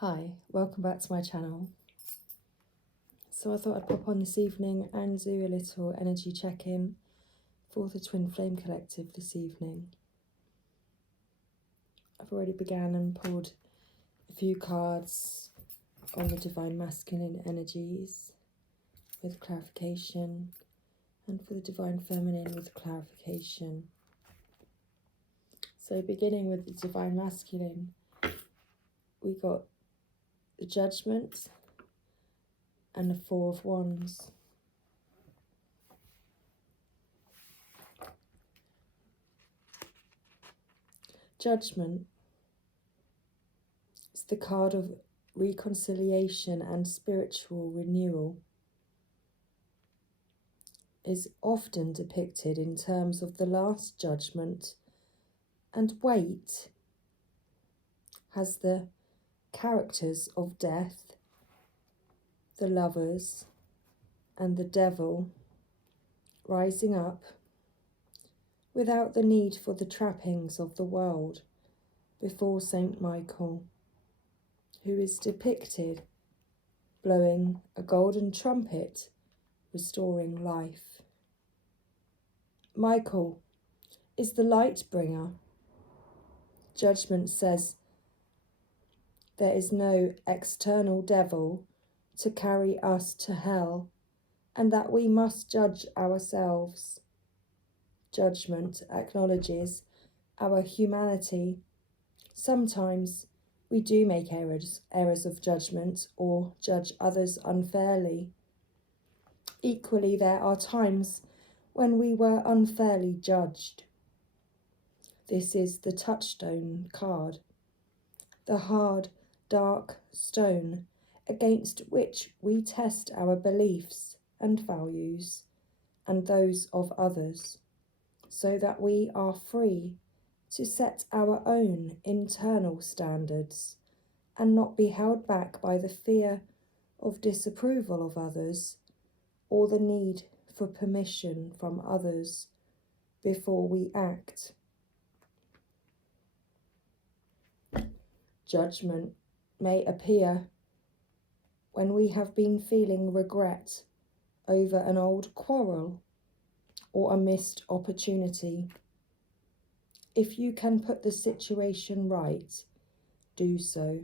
Hi, welcome back to my channel. So I thought I'd pop on this evening and do a little energy check-in for the Twin Flame Collective this evening. I've already began and pulled a few cards on the Divine Masculine energies with clarification, and for the Divine Feminine with clarification. So beginning with the Divine Masculine, we got the Judgment and the Four of Wands. Judgment is the card of reconciliation and spiritual renewal. Is often depicted in terms of the Last Judgment, and weight has the characters of death, the Lovers, and the Devil rising up without the need for the trappings of the world before Saint Michael, who is depicted blowing a golden trumpet, restoring life. Michael is the light bringer. Judgment says there is no external devil to carry us to hell, and that we must judge ourselves. Judgment acknowledges our humanity. Sometimes we do make errors of judgment or judge others unfairly. Equally, there are times when we were unfairly judged. This is the touchstone card, the hard, dark stone against which we test our beliefs and values and those of others, so that we are free to set our own internal standards and not be held back by the fear of disapproval of others or the need for permission from others before we act. Judgment may appear when we have been feeling regret over an old quarrel or a missed opportunity. If you can put the situation right, do so.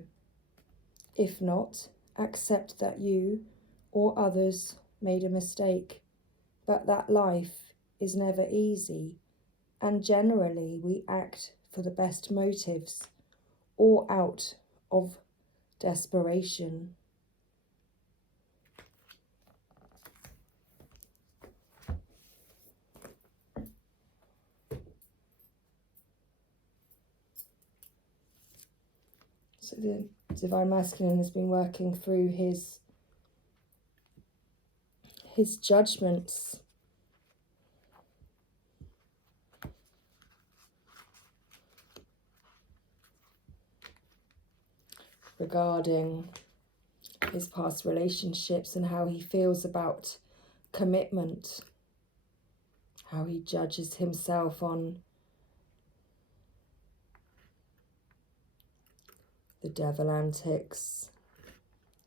If not, accept that you or others made a mistake, but that life is never easy, and generally we act for the best motives or out of desperation. So the Divine Masculine has been working through his judgments. Regarding his past relationships and how he feels about commitment, how he judges himself on the devil antics,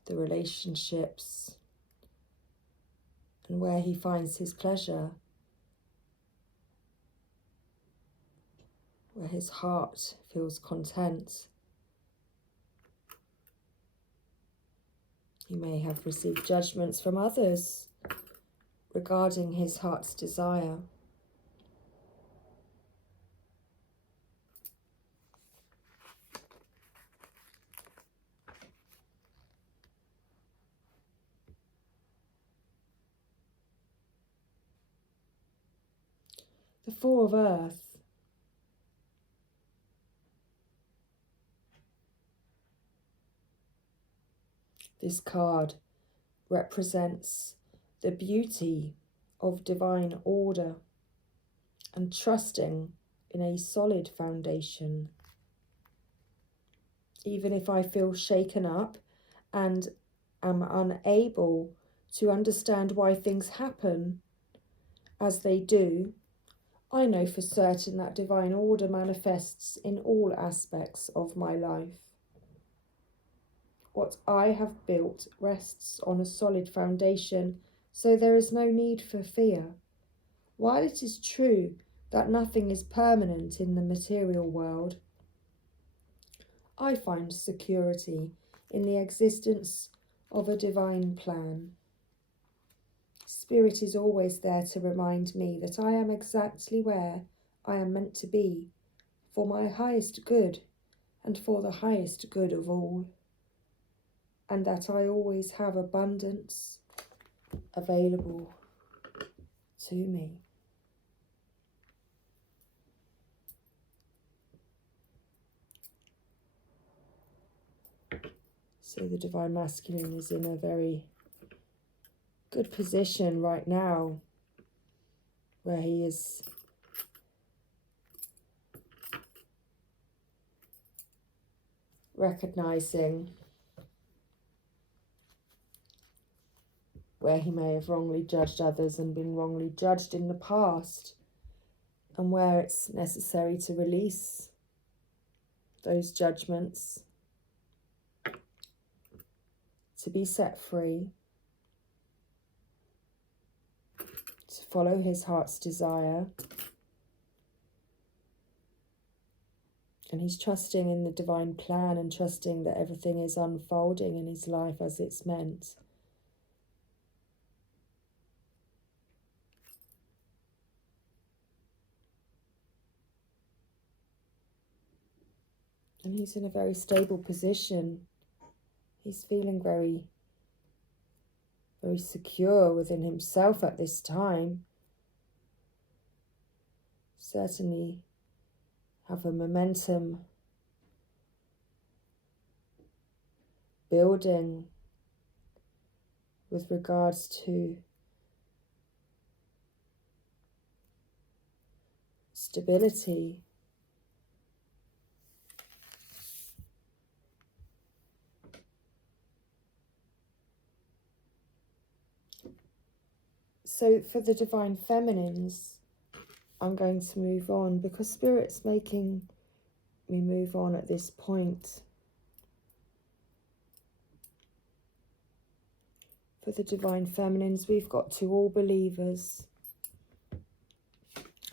the relationships, and where he finds his pleasure, where his heart feels content. He may have received judgments from others regarding his heart's desire. The Four of Earth. This card represents the beauty of divine order and trusting in a solid foundation. Even if I feel shaken up and am unable to understand why things happen as they do, I know for certain that divine order manifests in all aspects of my life. What I have built rests on a solid foundation, so there is no need for fear. While it is true that nothing is permanent in the material world, I find security in the existence of a divine plan. Spirit is always there to remind me that I am exactly where I am meant to be, for my highest good and for the highest good of all, and that I always have abundance available to me. So the Divine Masculine is in a very good position right now, where he is recognizing where he may have wrongly judged others and been wrongly judged in the past, and where it's necessary to release those judgments, to be set free, to follow his heart's desire. And he's trusting in the divine plan and trusting that everything is unfolding in his life as it's meant. And he's in a very stable position. He's feeling very, very secure within himself at this time. Certainly have a momentum building with regards to stability. So for the Divine Feminines, I'm going to move on because Spirit's making me move on at this point. For the Divine Feminines, we've got to all believers.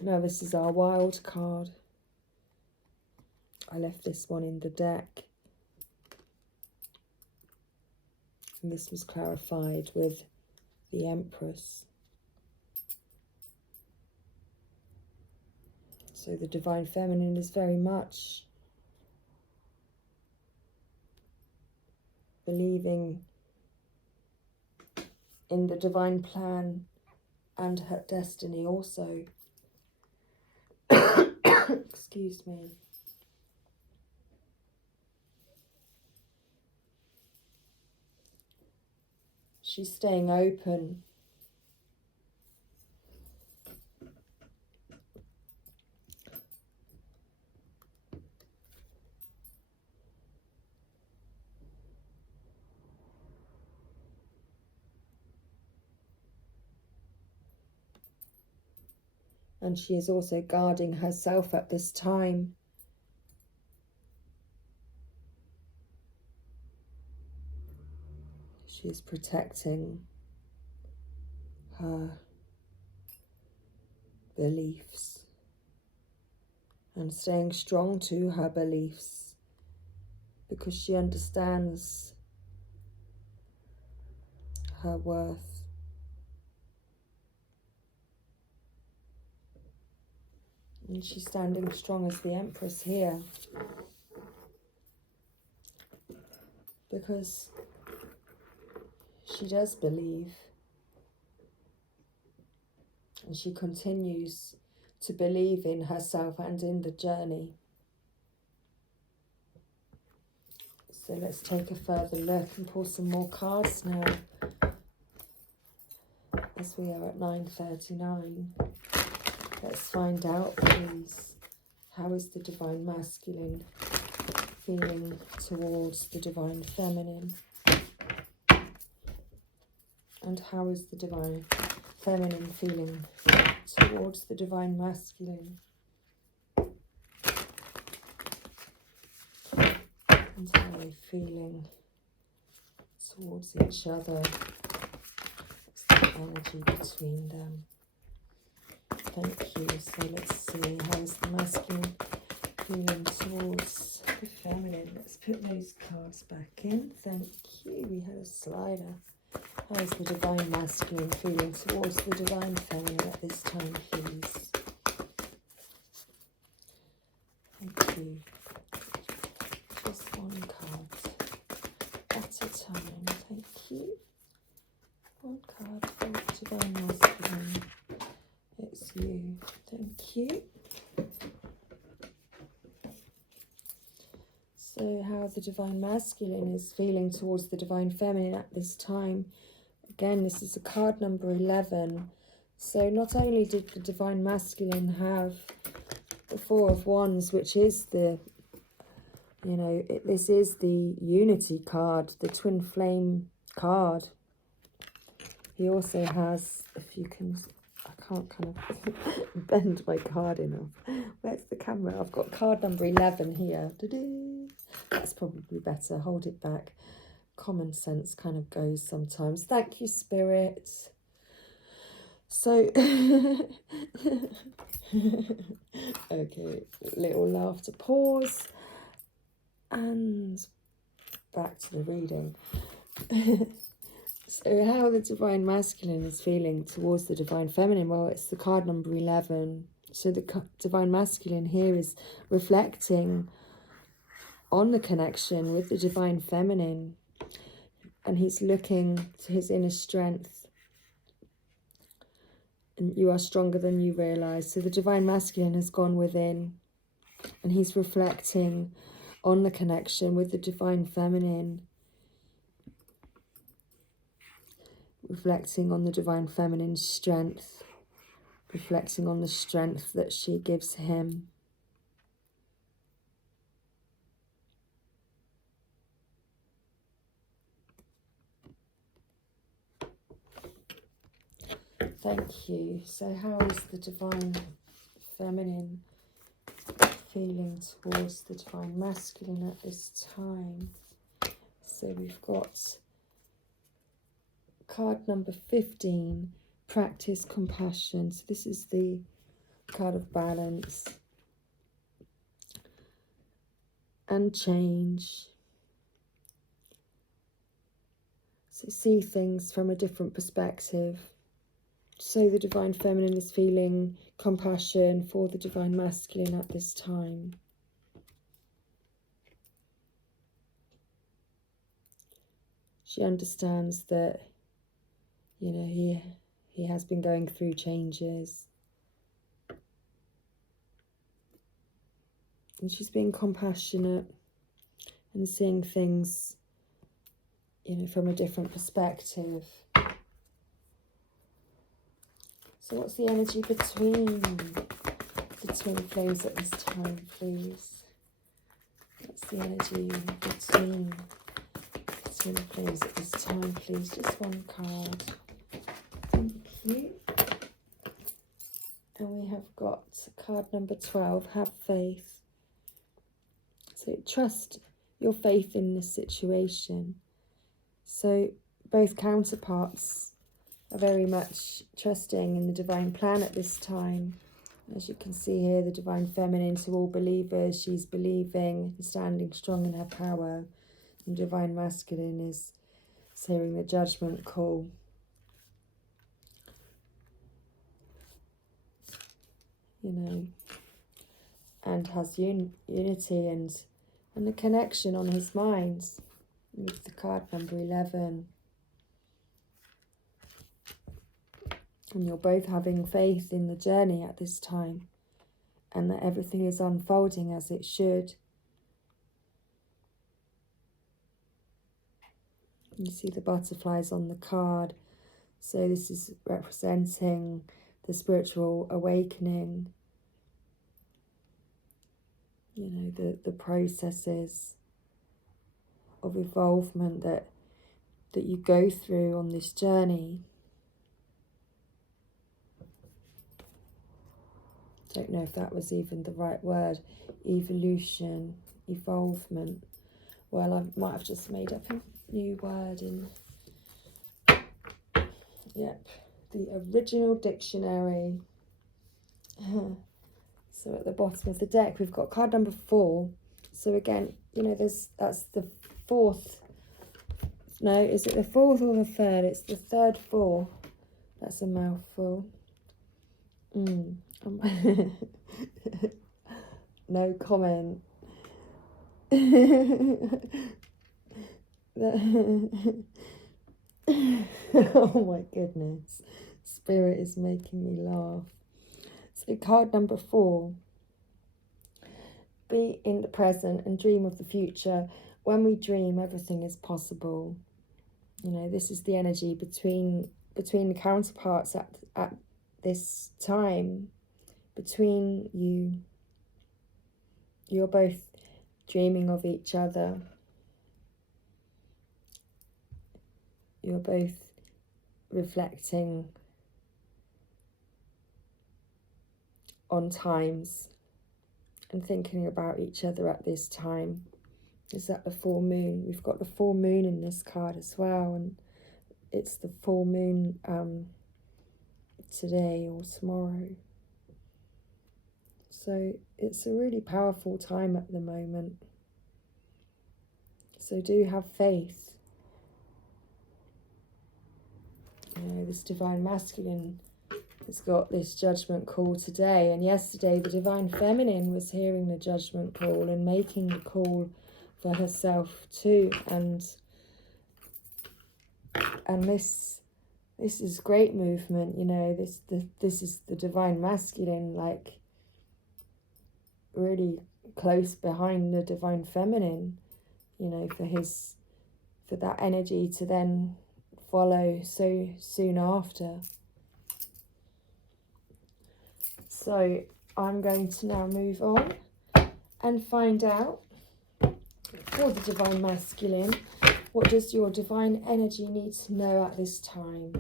Now this is our wild card. I left this one in the deck. And this was clarified with the Empress. So the Divine Feminine is very much believing in the divine plan and her destiny also. Excuse me. She's staying open. And she is also guarding herself at this time. She is protecting her beliefs and staying strong to her beliefs because she understands her worth. And she's standing strong as the Empress here because she does believe, and she continues to believe in herself and in the journey. So let's take a further look and pull some more cards now, as we are at 9:39. Let's find out, please, how is the Divine Masculine feeling towards the Divine Feminine? And how is the Divine Feminine feeling towards the Divine Masculine? And how are they feeling towards each other. What's the energy between them? Thank you. So let's see, how is the masculine feeling towards the feminine? Let's put those cards back in. Thank you. We had a slider. How is the divine masculine feeling towards the divine feminine at this time, please? Thank you. Just one card at a time. Thank you. One card for the divine masculine. It's you. Thank you. So how the divine masculine is feeling towards the divine feminine at this time. Again, this is a card number 11. So not only did the divine masculine have the Four of Wands, which is the, this is the unity card, the twin flame card. He also has, if you can, I can't kind of bend my card enough. Where's the camera? I've got card number 11 here. That's probably better. Hold it back. Common sense kind of goes sometimes. Thank you, Spirit. So, okay, little laughter pause. And back to the reading. So how the divine masculine is feeling towards the divine feminine? Well, it's the card number 11. So the divine masculine here is reflecting on the connection with the divine feminine. And he's looking to his inner strength. And you are stronger than you realise. So the divine masculine has gone within. And he's reflecting on the connection with the divine feminine. Reflecting on the divine feminine's strength. Reflecting on the strength that she gives him. Thank you. So how is the divine feminine feeling towards the divine masculine at this time? So we've got card number 15, practice compassion. So this is the card of balance and change. So see things from a different perspective. So the divine feminine is feeling compassion for the divine masculine at this time. She understands that, he has been going through changes. And she's being compassionate and seeing things, from a different perspective. So what's the energy between the twin flames at this time, please? What's the energy between the twin flames at this time, please? Just one card. Thank you. And we have got card number 12, have faith. So trust your faith in this situation. So both counterparts are very much trusting in the divine plan at this time. As you can see here, the divine feminine to all believers, she's believing and standing strong in her power. And divine masculine is hearing the judgment call. And has unity and the connection on his mind with the card number 11. And you're both having faith in the journey at this time, and that everything is unfolding as it should. You see the butterflies on the card. So this is representing the spiritual awakening. The processes of evolvement that you go through on this journey. Don't know if that was even the right word. Evolution, evolvement. Well, I might have just made up a new word in, yep, the original dictionary. So at the bottom of the deck, we've got card number 4. So again, you know, that's the 4th. No, is it the 4th or the 3rd? It's the 3rd 4. That's a mouthful. No comment. Oh my goodness. Spirit is making me laugh. So card number 4. Be in the present and dream of the future. When we dream, everything is possible. You know, this is the energy between the counterparts at this time. Between you. You're both dreaming of each other. You're both reflecting on times and thinking about each other at this time. Is that the full moon? We've got the full moon in this card as well, and it's the full moon today or tomorrow. So it's a really powerful time at the moment. So do have faith. You know, this divine masculine has got this judgment call today, and yesterday the divine feminine was hearing the judgment call and making the call for herself too, and this is great movement. You know, this is the divine masculine, like really close behind the divine feminine, you know, for that energy to then follow so soon after. So I'm going to now move on and find out, for the divine masculine, what does your divine energy need to know at this time?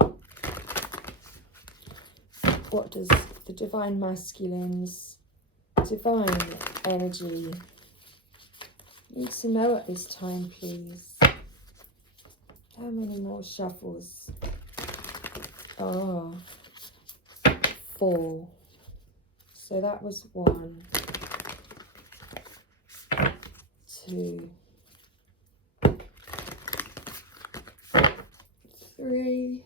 What does the divine masculine's divine energy need to know at this time, please? How many more shuffles? 4. So that was 1, 2, 3,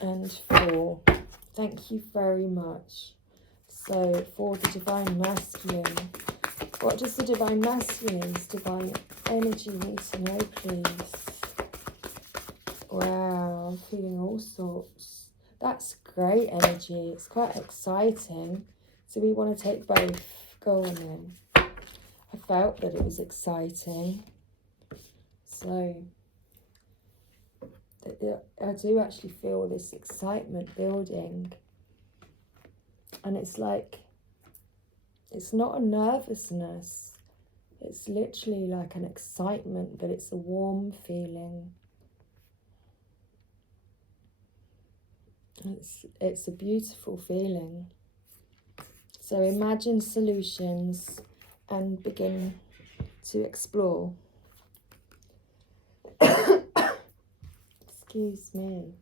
and 4. Thank you very much. So for the divine masculine, what does the divine masculine's divine energy need to know, please? Wow, I'm feeling all sorts. That's great energy. It's quite exciting. So we want to take both. Go on then. I felt that it was exciting. So I do actually feel this excitement building. And it's like, it's not a nervousness. It's literally like an excitement, but it's a warm feeling. It's a beautiful feeling. So imagine solutions and begin to explore. Excuse me.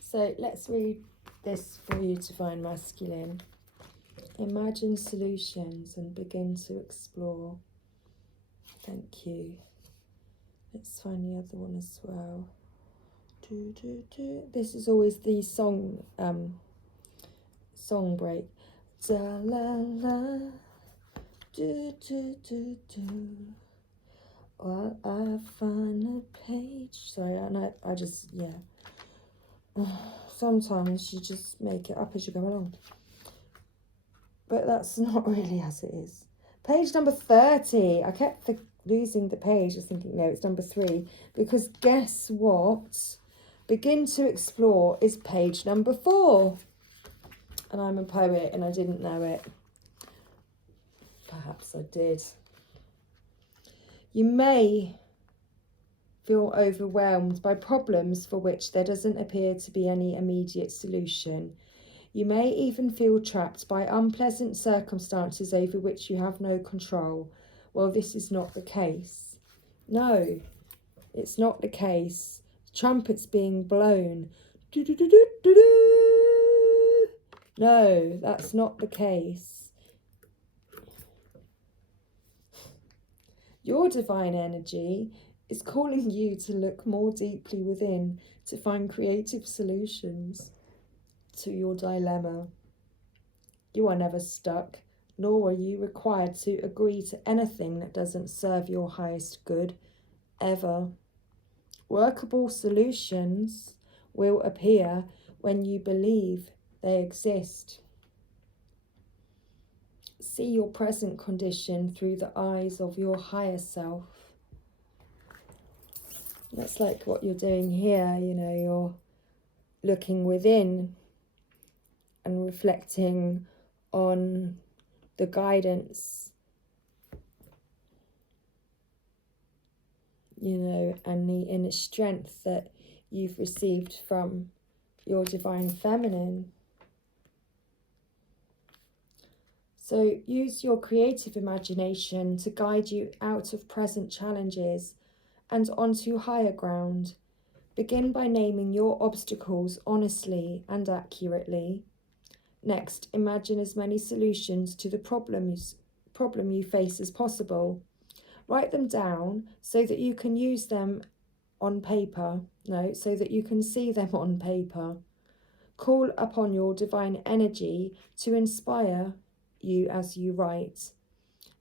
So let's read this for you, divine masculine. Imagine solutions and begin to explore. Thank you. Let's find the other one as well. This is always the song break. Da la la, do do do do. While I find a page. Sorry, I just, yeah. Sometimes you just make it up as you go along. But that's not really as it is. Page number 30. I kept losing the page. I was thinking, no, it's number 3. Because guess what? Begin to explore is page number 4. And I'm a poet and I didn't know it. Perhaps I did. You may feel overwhelmed by problems for which there doesn't appear to be any immediate solution. You may even feel trapped by unpleasant circumstances over which you have no control. Well, this is not the case. No, it's not the case. Trumpets being blown. No, that's not the case. Your divine energy is calling you to look more deeply within to find creative solutions to your dilemma. You are never stuck, nor are you required to agree to anything that doesn't serve your highest good, ever. Workable solutions will appear when you believe they exist. See your present condition through the eyes of your higher self. That's like what you're doing here, you're looking within and reflecting on the guidance, and the inner strength that you've received from your divine feminine. So use your creative imagination to guide you out of present challenges and onto higher ground. Begin by naming your obstacles honestly and accurately. Next, imagine as many solutions to the problem you face as possible. Write them down so that you can use them on paper. So that you can see them on paper. Call upon your divine energy to inspire you as you write.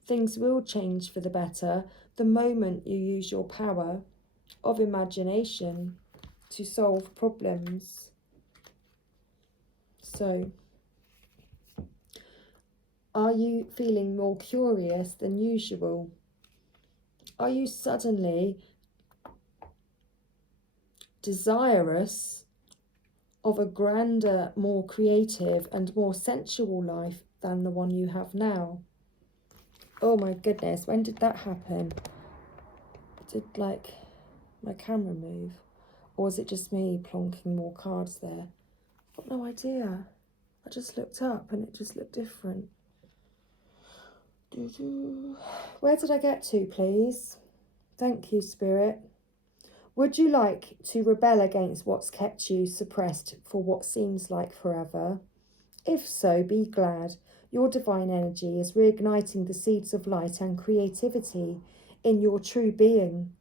Things will change for the better the moment you use your power of imagination to solve problems. So, are you feeling more curious than usual? Are you suddenly desirous of a grander, more creative and more sensual life than the one you have now? Oh my goodness, when did that happen? Did my camera move? Or was it just me plonking more cards there? I've got no idea. I just looked up and it just looked different. Where did I get to, please? Thank you, Spirit. Would you like to rebel against what's kept you suppressed for what seems like forever? If so, be glad. Your divine energy is reigniting the seeds of light and creativity in your true being.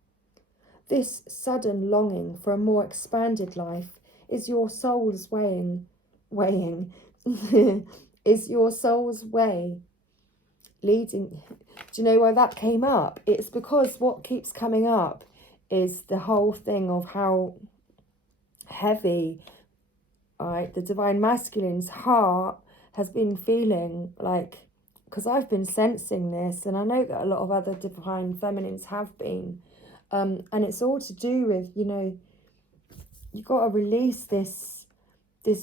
This sudden longing for a more expanded life is your soul's is your soul's way leading. Do you know why that came up? It's because what keeps coming up is the whole thing of how heavy the divine masculine's heart has been feeling, because I've been sensing this, and I know that a lot of other divine feminines have been, and it's all to do with, you've got to release this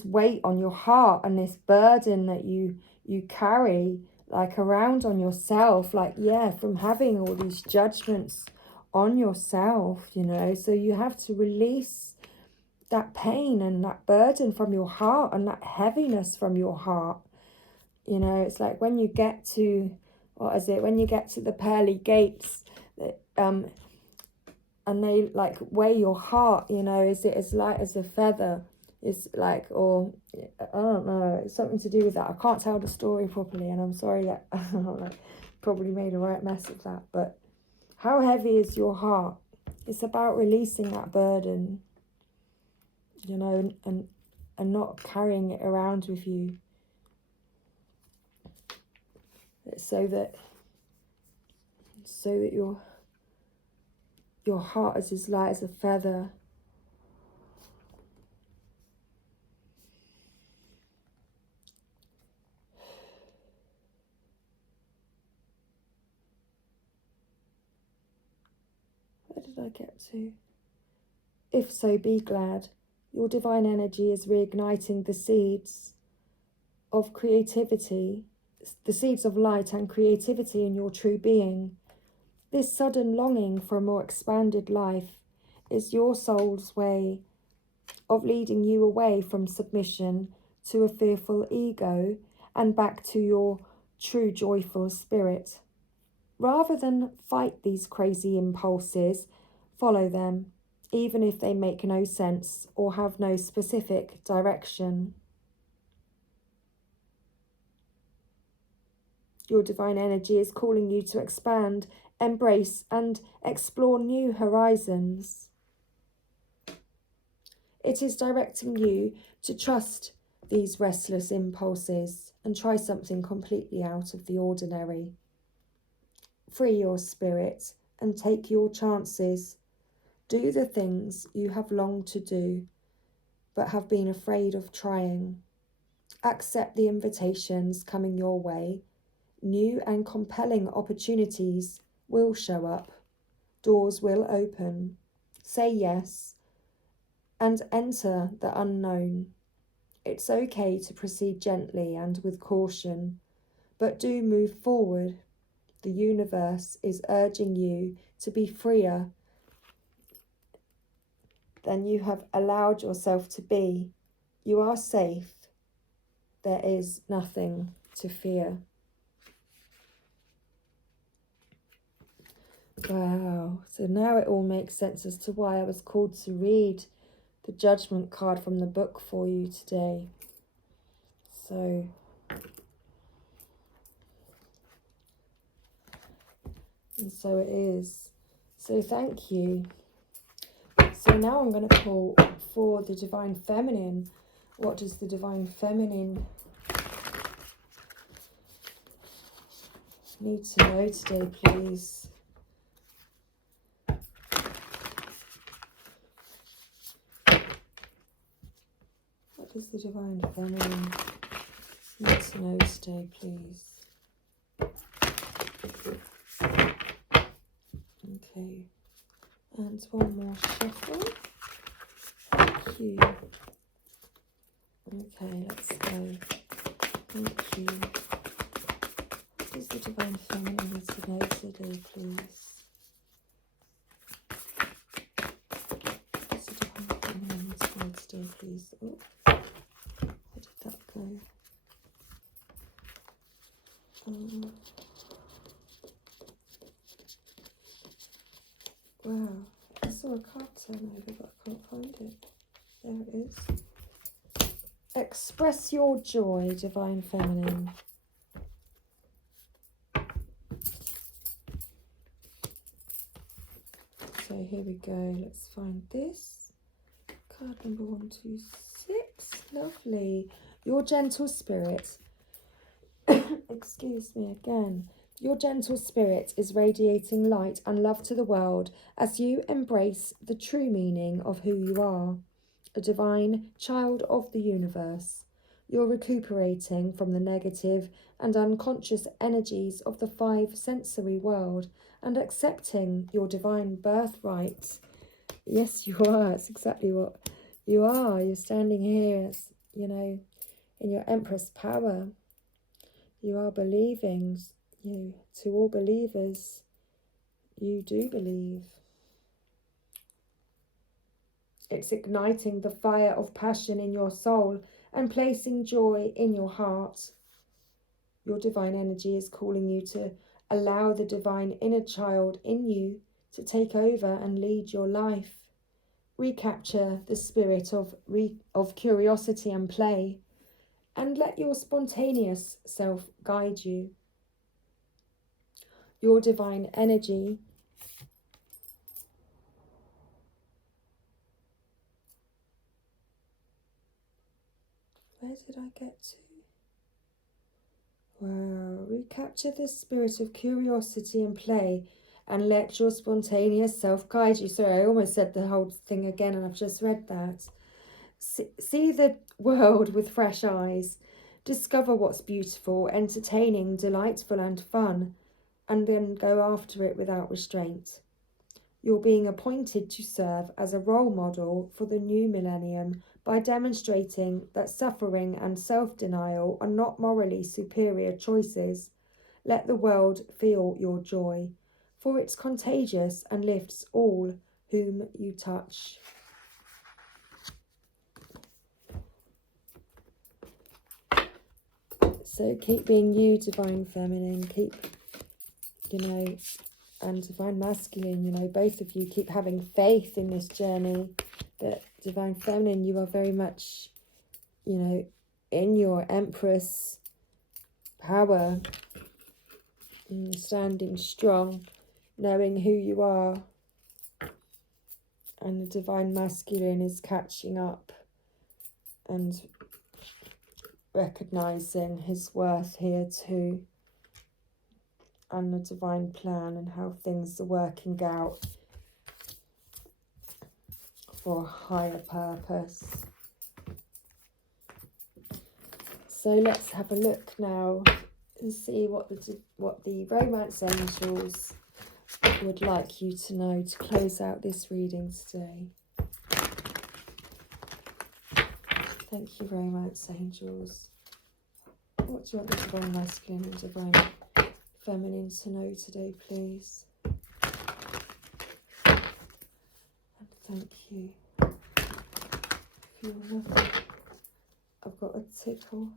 weight on your heart and this burden that you carry around on yourself, from having all these judgments on yourself, so you have to release that pain and that burden from your heart and that heaviness from your heart. It's like when you get to, when you get to the pearly gates, and they weigh your heart, is it as light as a feather? It's or I don't know, it's something to do with that. I can't tell the story properly, and I'm sorry that I probably made a right mess of that. But how heavy is your heart? It's about releasing that burden, and not carrying it around with you, so that your heart is as light as a feather. Where did I get to? If so, be glad. Your divine energy is reigniting the seeds of creativity, the seeds of light and creativity in your true being. This sudden longing for a more expanded life is your soul's way of leading you away from submission to a fearful ego and back to your true joyful spirit. Rather than fight these crazy impulses, follow them, even if they make no sense or have no specific direction. Your divine energy is calling you to expand, embrace, and explore new horizons. It is directing you to trust these restless impulses and try something completely out of the ordinary. Free your spirit and take your chances. Do the things you have longed to do, but have been afraid of trying. Accept the invitations coming your way. New and compelling opportunities will show up. Doors will open. Say yes and enter the unknown. It's okay to proceed gently and with caution, but do move forward. The universe is urging you to be freer than you have allowed yourself to be. You are safe. There is nothing to fear. Wow. So now it all makes sense as to why I was called to read the judgment card from the book for you today. So it is. So thank you. So now I'm going to pull for the Divine Feminine. What does the Divine Feminine need to know today, please? What does the Divine Feminine need to know today, please? Okay. And one more shuffle. Thank you. Okay, let's go. Thank you. What does the Divine Feminine need to know today, please? What does the Divine Feminine need to know today, please? Oh, where did that go? Wow, I saw a card turn over, but I can't find it. There it is. Express your joy, Divine Feminine. So here we go. Let's find this. Card number 126. Lovely. Your gentle spirit. Excuse me again. Your gentle spirit is radiating light and love to the world as you embrace the true meaning of who you are, a divine child of the universe. You're recuperating from the negative and unconscious energies of the five sensory world and accepting your divine birthright. Yes, you are. It's exactly what you are. You're standing here, as, in your Empress power. You are believing. To all believers, you do believe. It's igniting the fire of passion in your soul and placing joy in your heart. Your divine energy is calling you to allow the divine inner child in you to take over and lead your life. Recapture the spirit of curiosity and play, and let your spontaneous self guide you. Your divine energy where did I get to? Wow, recapture the spirit of curiosity and play and let your spontaneous self guide you. Sorry, I almost said the whole thing again and I've just read that. See the world with fresh eyes. Discover what's beautiful, entertaining, delightful and fun, and then go after it without restraint. You're being appointed to serve as a role model for the new millennium by demonstrating that suffering and self-denial are not morally superior choices. Let the world feel your joy, for it's contagious and lifts all whom you touch. So keep being you, Divine Feminine. Keep, and Divine Masculine, both of you keep having faith in this journey. That Divine Feminine, you are very much, in your Empress power, standing strong, knowing who you are. And the Divine Masculine is catching up and recognizing his worth here too, and the divine plan and how things are working out for a higher purpose. So let's have a look now and see what the romance angels would like you to know to close out this reading today. Thank you, romance angels. What do you want the Divine Masculine and Divine Feminine to know today, please? And thank you for your love. I've got a tickle.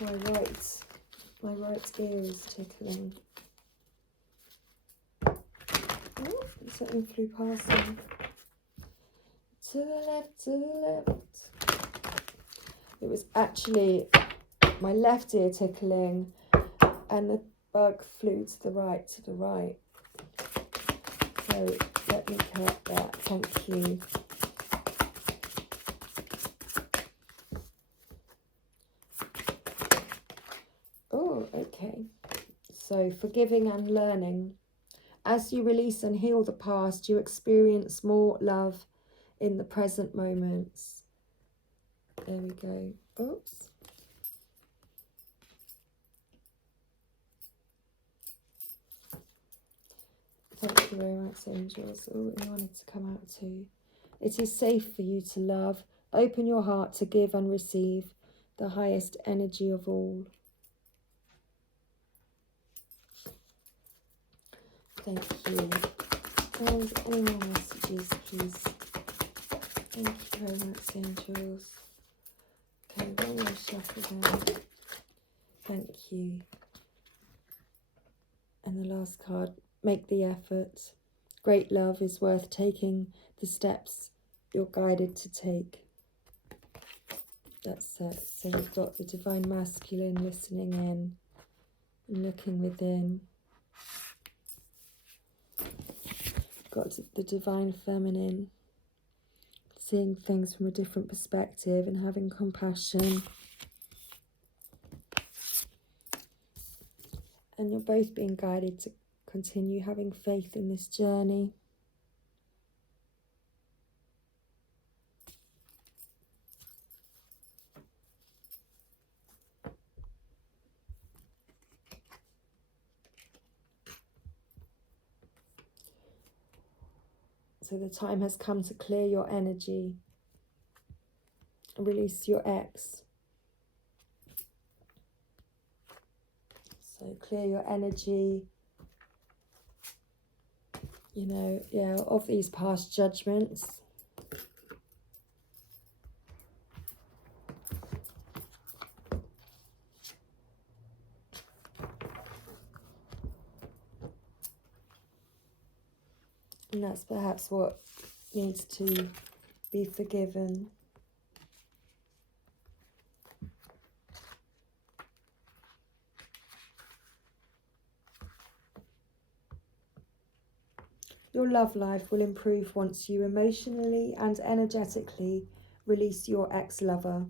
My right ear is tickling. Oh, something flew past me. To the left, to the left. It was actually my left ear tickling, and the bug flew to the right, So let me correct that. Thank you. Oh, okay. So forgiving and learning. As you release and heal the past, you experience more love in the present moments. There we go. Oops. Thank you very much, angels. Oh, you wanted to come out too. It is safe for you to love. Open your heart to give and receive the highest energy of all. Thank you. And any more messages, please? Thank you very much, angels. Okay, one more shuffle down. Thank you. And the last card, make the effort. Great love is worth taking the steps you're guided to take. That's it. So we've got the Divine Masculine listening in and looking within. Got the Divine Feminine seeing things from a different perspective and having compassion. And you're both being guided to continue having faith in this journey. So the time has come to clear your energy and release your ex. So clear your energy, of these past judgments. And that's perhaps what needs to be forgiven. Your love life will improve once you emotionally and energetically release your ex-lover.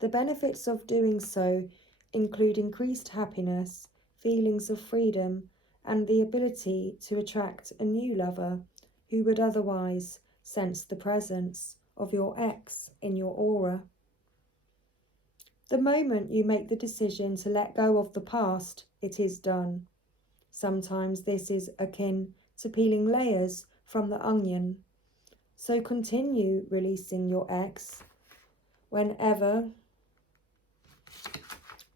The benefits of doing so include increased happiness, feelings of freedom, and the ability to attract a new lover who would otherwise sense the presence of your ex in your aura. The moment you make the decision to let go of the past, it is done. Sometimes this is akin to peeling layers from the onion. So continue releasing your ex whenever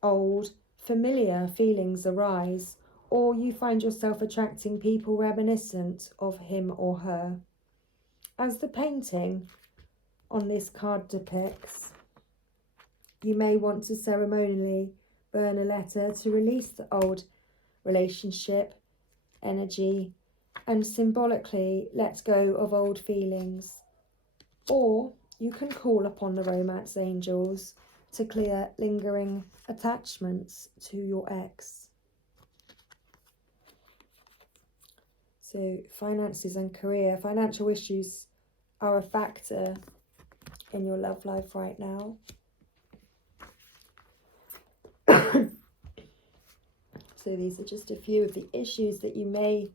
old, familiar feelings arise, or you find yourself attracting people reminiscent of him or her. As the painting on this card depicts, you may want to ceremonially burn a letter to release the old relationship energy and symbolically let go of old feelings. Or you can call upon the romance angels to clear lingering attachments to your ex. So finances and career, financial issues are a factor in your love life right now. So these are just a few of the issues that you may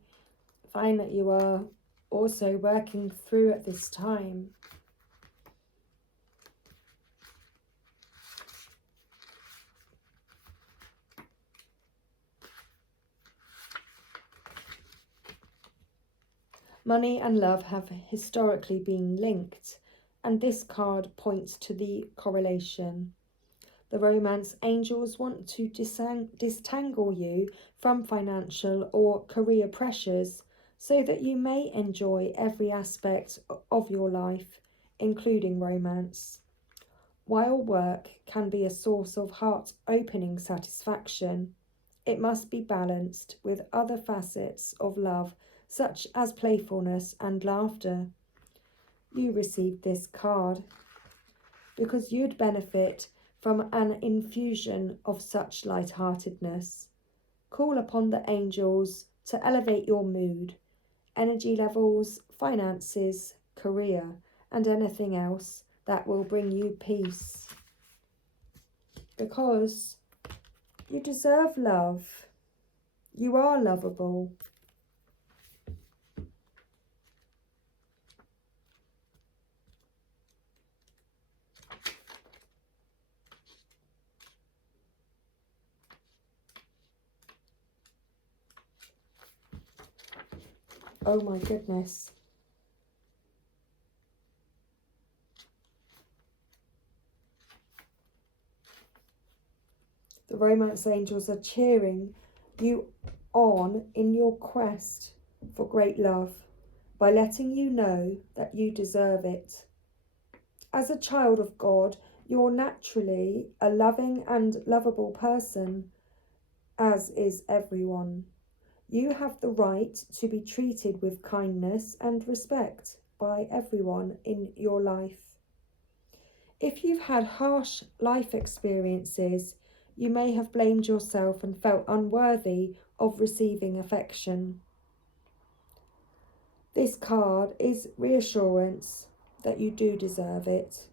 find that you are also working through at this time. Money and love have historically been linked, and this card points to the correlation. The romance angels want to disentangle you from financial or career pressures so that you may enjoy every aspect of your life, including romance. While work can be a source of heart-opening satisfaction, it must be balanced with other facets of love, such as playfulness and laughter. You received this card because you'd benefit from an infusion of such light-heartedness. Call upon the angels to elevate your mood, energy levels, finances, career, and anything else that will bring you peace. Because you deserve love. You are lovable. Oh my goodness. The romance angels are cheering you on in your quest for great love by letting you know that you deserve it. As a child of God, you're naturally a loving and lovable person, as is everyone. You have the right to be treated with kindness and respect by everyone in your life. If you've had harsh life experiences, you may have blamed yourself and felt unworthy of receiving affection. This card is reassurance that you do deserve it.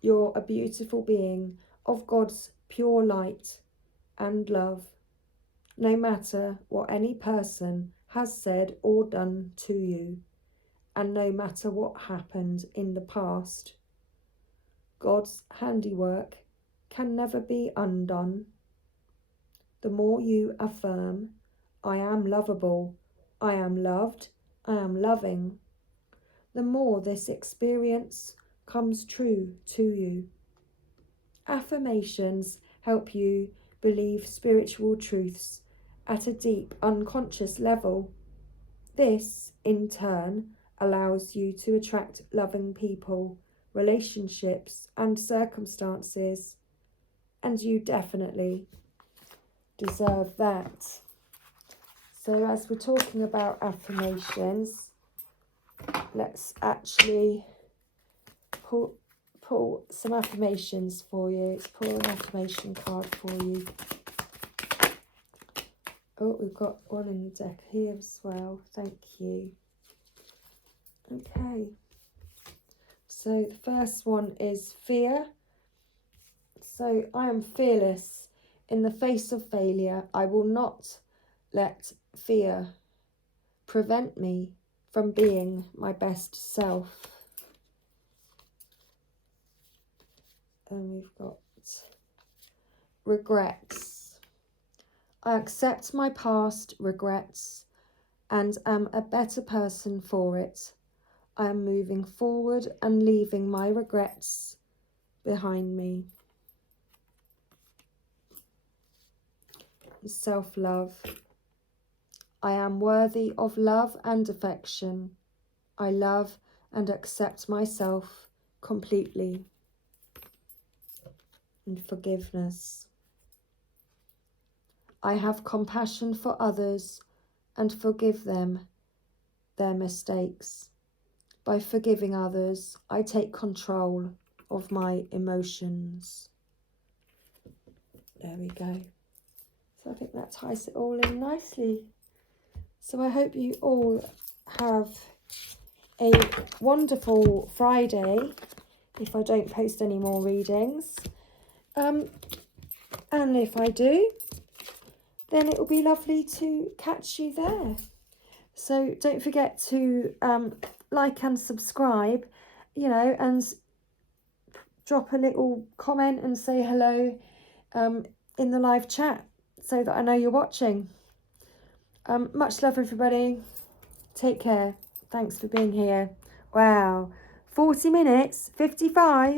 You're a beautiful being of God's pure light and love, no matter what any person has said or done to you, and no matter what happened in the past. God's handiwork can never be undone. The more you affirm, I am lovable, I am loved, I am loving, the more this experience comes true to you. Affirmations help you believe spiritual truths at a deep unconscious level. This, in turn, allows you to attract loving people, relationships, and circumstances, and you definitely deserve that. So as we're talking about affirmations, let's actually pull some affirmations for you. Let's pull an affirmation card for you. Oh, we've got one in the deck here as well. Thank you. Okay. So the first one is fear. So I am fearless in the face of failure. I will not let fear prevent me from being my best self. And we've got regrets. I accept my past regrets and am a better person for it. I am moving forward and leaving my regrets behind me. Self-love. I am worthy of love and affection. I love and accept myself completely. and forgiveness. I have compassion for others and forgive them their mistakes. By forgiving others, I take control of my emotions. There we go. So I think that ties it all in nicely. So I hope you all have a wonderful Friday, if I don't post any more readings. And if I do, then it will be lovely to catch you there. So don't forget to like and subscribe, and drop a little comment and say hello in the live chat so that I know you're watching. Much love, everybody. Take care. Thanks for being here. Wow, 40 minutes, 55.